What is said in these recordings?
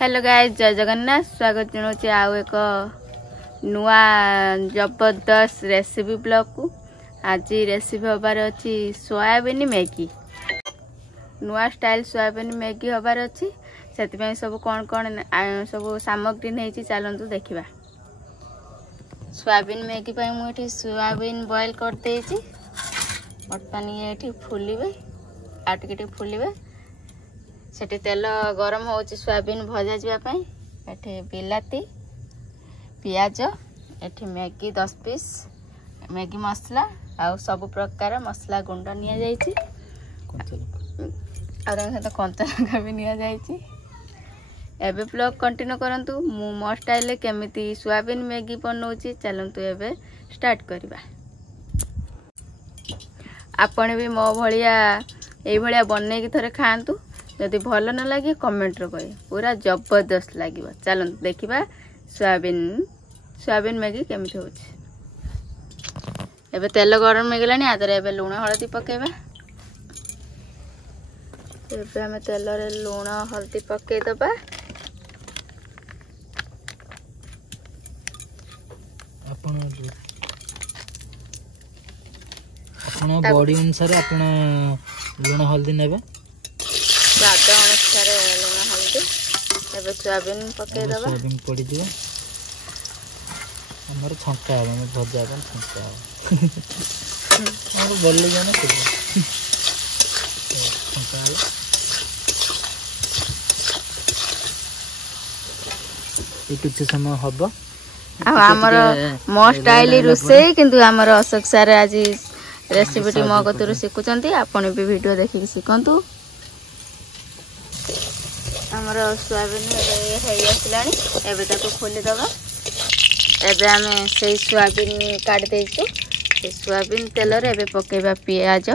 Hello guys, जय जगन्नाथ। स्वागत जनाऊँ आउ एक नुआ जबरदस्त रेसिपी ब्लॉग को। आज रेसिपी हबार अच्छी सोयाबीन मैगी, नुआ स्टाइल सोयाबीन मैगी हबार अच्छी। से सब कौन कौन सब सामग्री नहीं चलतु देखा। सोयाबीन मैगी मुझे सोयाबीन बॉयल करदे बर्तमान ये फुलवे आटे फुलवे सेठी तेल गरम हो सोयाबीन भजा जावाई। एठी बिलाती पियाज एठी मैगी 10 पीस मैगी मसला आउ सब प्रकार मसला गुंड निया जाइछि और कंचा लंका भी निया जाइछि। एबे ब्लॉग कंटिन्यू करंतु। मु मो स्टाइल केमिति सोयाबीन मैगी बनाउछि चलंतु एबे स्टार्ट करबा। आपण भी मो भलिया एई भलिया बनै कि थरे खांतु। यदि भल न लगे कमेंट कहे, पूरा जबरदस्त लगे। चलते देखा सोयाबीन मैगी केमिति होछि। एबे तेल गरम हो गलानी आदरे एबे लूण हळदी पकेबा। एबे हम तेल रे लूण हळदी पके दबा। आपण बॉडी अनुसार आपण लूण हळदी नेबे। स्वाद अनुसार लूण हल्दी। एबे सोयाबीन पके दबा। सोयाबीन पड़ी दियो हमर छंका है हम भजा बन छंका हमर बोल ले जाना कुछ छंका ये कुछ समय हबो। हमर मो स्टाइल रुसई किंतु हमर अशोक सर आज रेसिपी मो कतुरु शिखुचंती। आपण भी वीडियो देखि शिखंतु। हमर सोयाबीन आसलानी एबे ताको खोली दबा। एबे आमे से सोयाबीन काट देइछु। से सोयाबीन तेल रे एबे पकेबा पियाज।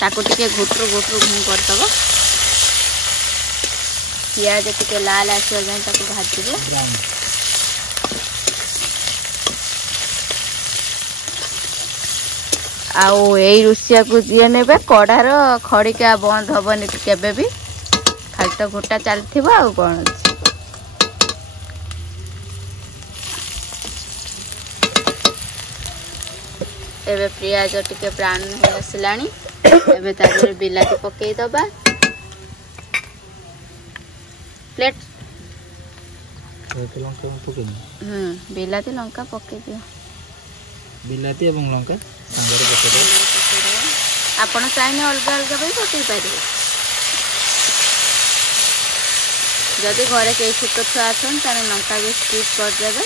ताको टिके घुटरू घूम कर दबा। पियाज टिके लाल आसो जाय ताको भाजिबो। आउ यही रुसिया को जी ने कड़ार खड़िका बंद हेनी केबे भी खाली तो घोटा चलती आउ कौन। एबे पियाज टिके ब्राउन हो आसलानी। एबे तारे बिलाती पकई दबा। प्लेट बिलाती लंका पकई दियो। बिलाती एवं लंका सांगरे पके दे। आपण चाइने अलग अलग भी पकई पारे। जदि घरे कई छोट छुआ अछन ताने लंका भी स्किप कर देबे।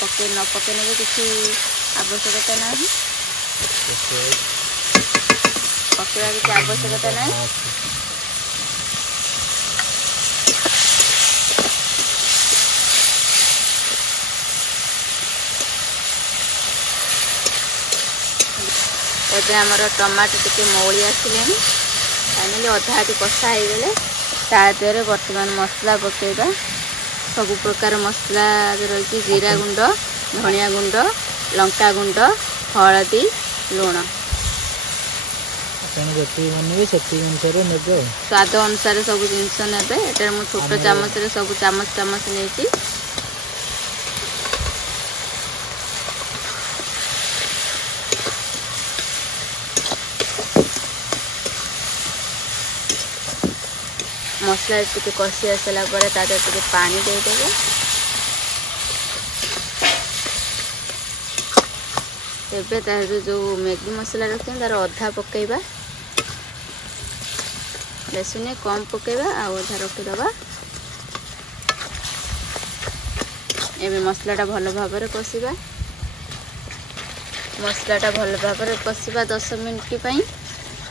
पके न पकेने भी किसी आवश्यकता नहीं। पकेवा की आवश्यकता नहीं। एबे हमर टमाटो टिके मौली आसिले फाइनली अधा आदि कषा हो गले। तादेहरे बर्तमान मसला पकेबा। सब प्रकार मसला रही जीरा गुंड, धनिया गुंड, लंका गुंड, हळदी, लूण। स्वाद अनुसार सब जिनस ने। एटार मु छोट चामच रे सब चामच चामच नहीं। मसला टिके कषि आसला पर तादे टिके पानी दे देबे। एबे तार जो मैगी मसला रखते तार अधा पकेबा। बेसुने कम पकेबा आ अधा रखी दबा। एबे मसलाटा भल भाबरे कषिबा। मसलाटा भल भाबरे कषिबा 10 मिनिट पई।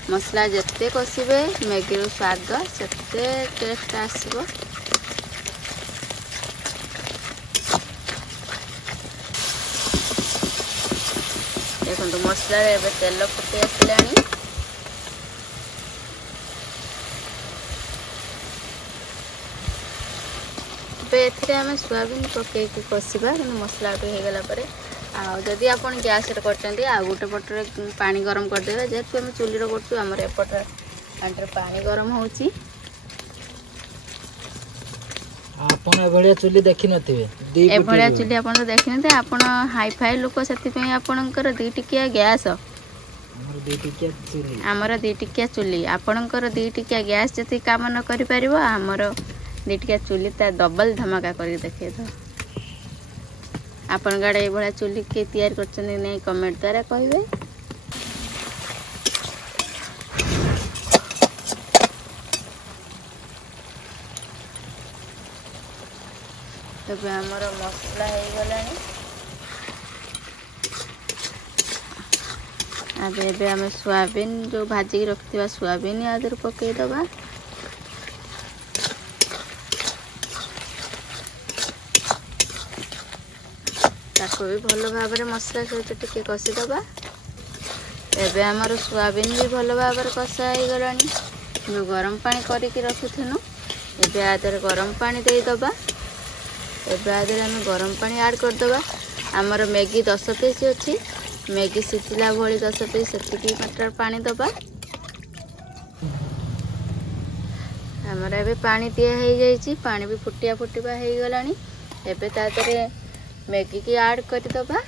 मसला जिते कषिबे मैगी रो स्वाद सेते टेस्ट आसबो। देखो मसला रे एबे तेल पके आसलानी। एबे एथिरे हम सोयाबीन पके कषिबा। मसला हो गला परे जदि आपण गैस करते आ गोटे पटर पानी गरम करदे जेहेतु आम चुली करूँ आमर एपटर हांडी पानी गरम होची आपण एभलिया चुली देखि नथिबे एभलिया चुली आपण तो देखि नथे आपण हाई फाई लोक सेति पई आपणकर 2 टिकिया गैस आमर 2 टिकिया चुली आपणकर 2 टिकिया गैस जति काम न करि परिबो आमर 2 टिकिया चुली ता डबल धमाका करि देखे तो आपण गाड़े एभलिया चुली के तैयार करछन नै कमेंट द्वारा कहबे। तबे हमर मसला हो गलानी अब एबे हम सोयाबीन जो भाजी रखथिबा सोयाबीन आदर पके दबा ताको भी भल भाव में मसला सहित टिके कषि दबा एबे हमर सोयाबीन भी भल भाव में कषा हो गलानी जो गरम पानी करके रखुथनु एबे आदर गरम पानी दे दबा एबे आदर हम गरम पानी ऐड कर दबा हमर मैगी 10 पीस अछि मैगी सिझिला भली 10 पीस सेतिकी मात्रा पानी दबा हमर एबे पानी दिया हो जाइछि पानी भी फुटिया फुटिबा हो गलानी एबे तातरे मैगी की ऐड कर दबा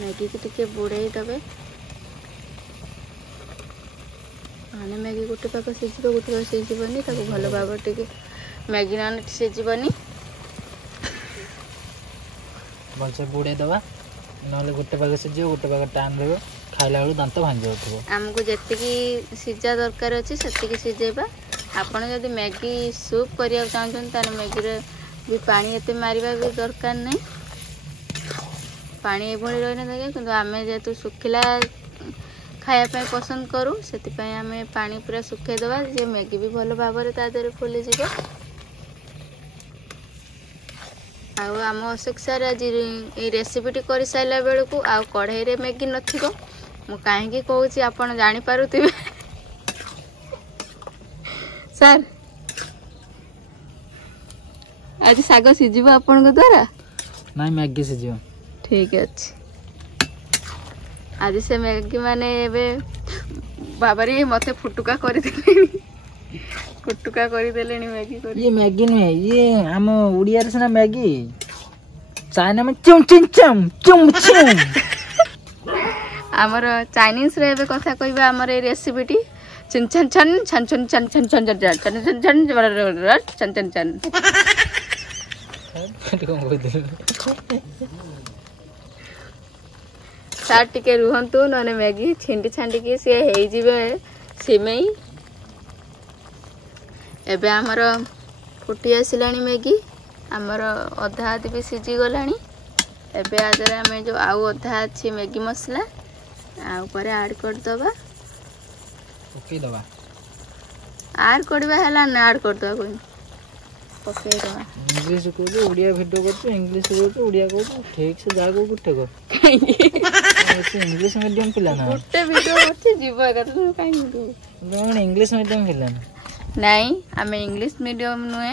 मैगी की टिके बुड़ाई दबे माने मैगी गोटे पाक सीझ गोटे पाक सीझबनी ताको भल भाव टिके मैगी ना सीझबनी भलसे बुड़े दबा नले गोटे पाक सीझ गोटे पाक टाइम लेबो खाइला बेलू दांत भांज जाउथबो हमको जत्तिकी सीझा दरकार अछि सेतिकी सीझेबा आपण जदि मैगी सूप करिया चाहछन ताने मैगी रे भी पानी एते मारिबा भी दरकार नै पानी एभली रही ना कि आम जेहेतु सुखिला खायापी पसंद करूँ से आम पानी पूरा सुखे दबा जे मैगी भी भल भाव में तादर फुली जीव आम अशोक सर आज रेसिपीटी कर सारा बेलू आ कढ़ाई रे मैगी नथिबो मु कहीं कहूँ आपड़ जानीपे सर आज साग सीझ आपण द्वारा नहीं मैगी सीझ ठीक अच्छे आज से मैगी माने एबे बाबारी मते फुटुका कर देलेनी मैगी कर ये मैगी नहीं ये हम उड़िया रे ना मैगी चाइना में चुम चिम चम चुम चिम हमर चाइनीज रे एबे कथा कहबा हमर ए रेसिपीटी चन चन चन छन छन छन छन छन छन छन छन छन छन छन छन सार टिके रुहंतु नने मैगी छिंडी छांडी की से हेई जिवे सिमेई एबे हमर फुटी आसिलानी मैगी हमर अधा आदि भी सिझी गलानी एबे आदरे हमें जो आउ अधा अछि मैगी मसला आ ऊपर ऐड कर दबा ओके दबा ऐड करबा हला ना ऐड कर दबा कोई ओके दबा इंग्लिश को जो उड़िया वीडियो करछ इंग्लिश को जो उड़िया को ठीक से जागो गुटे को इंग्लिश मीडियम पिला ना गुटे वीडियो करछ जीव एका तो काई नोन इंग्लिश मीडियम पिला ना नहीं आमे इंग्लिश मीडियम नुए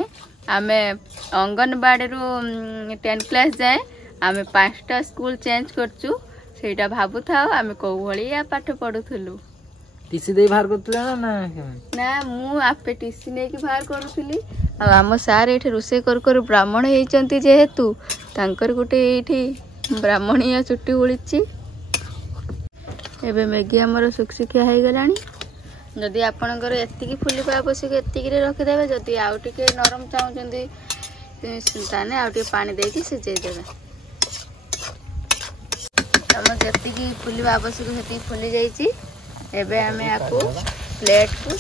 आमे अंगनबाड़ी रु 10 क्लास जाए आमे 5टा स्कूल चेंज करछु सेटा भाबु थाओ आमे को भलिया पाठ पढुथलु टीसी दे बाहर करतले ना ना मु आपे टीसी ने की बाहर करूथली आ हम सार एठी रोसे कर ब्राह्मण हेचंती जेहेतु तांकर गुटे एठी ब्राह्मणिया चुट्टी उड़ीची एबे मैगी हमर सुखसिखिया हो गलानी जदि आपणकर एतिकी फुलिबा आवश्यक एतिकी रे रखि देबे जदि आउ टिके नरम चाहउचंदी ताने आउ टिके पानी देके सिझे देबे हम जतिकी फुलिबा आवश्यक हेती फुली जाईची एबे हमें आपको प्लेट को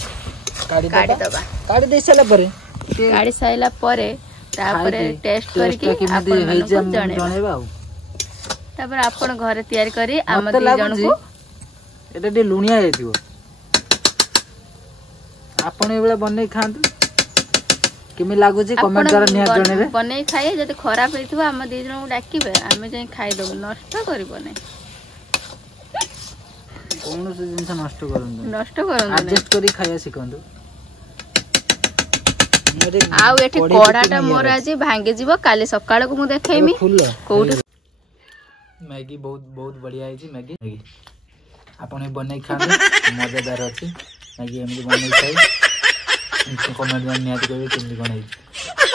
काढ़ी दबा काढ़ी दे साला परे काढ़ी साइला परे तापर टेस्ट करके आपण मानकु जणेबा तापर आपण घरे तयार करी आम दी जण को एटा दे लुणिया हेतिबो आपण एबेला बनै खांतु केमि लागु जे कमेंट द्वारा निया जणेबे बनै खाए जते खराब हेतिबो आम दी जण को डाकिबे आमे जाई खाइ दबो नष्ट करबो नै कोनो से जिंस नष्ट करंदो एडजस्ट करी खाया सिकंदो आउ एठी कोडाटा मोर आज भांगे जीवो काली सकाळ को मु देखाइमी कोड मैगी बहुत बहुत बढ़िया है मैगी आपने बनै खाने मजेदार अच्छी मैगी एमती बनै खाई कमेंट में निहाती करेंगे केमती बनाई।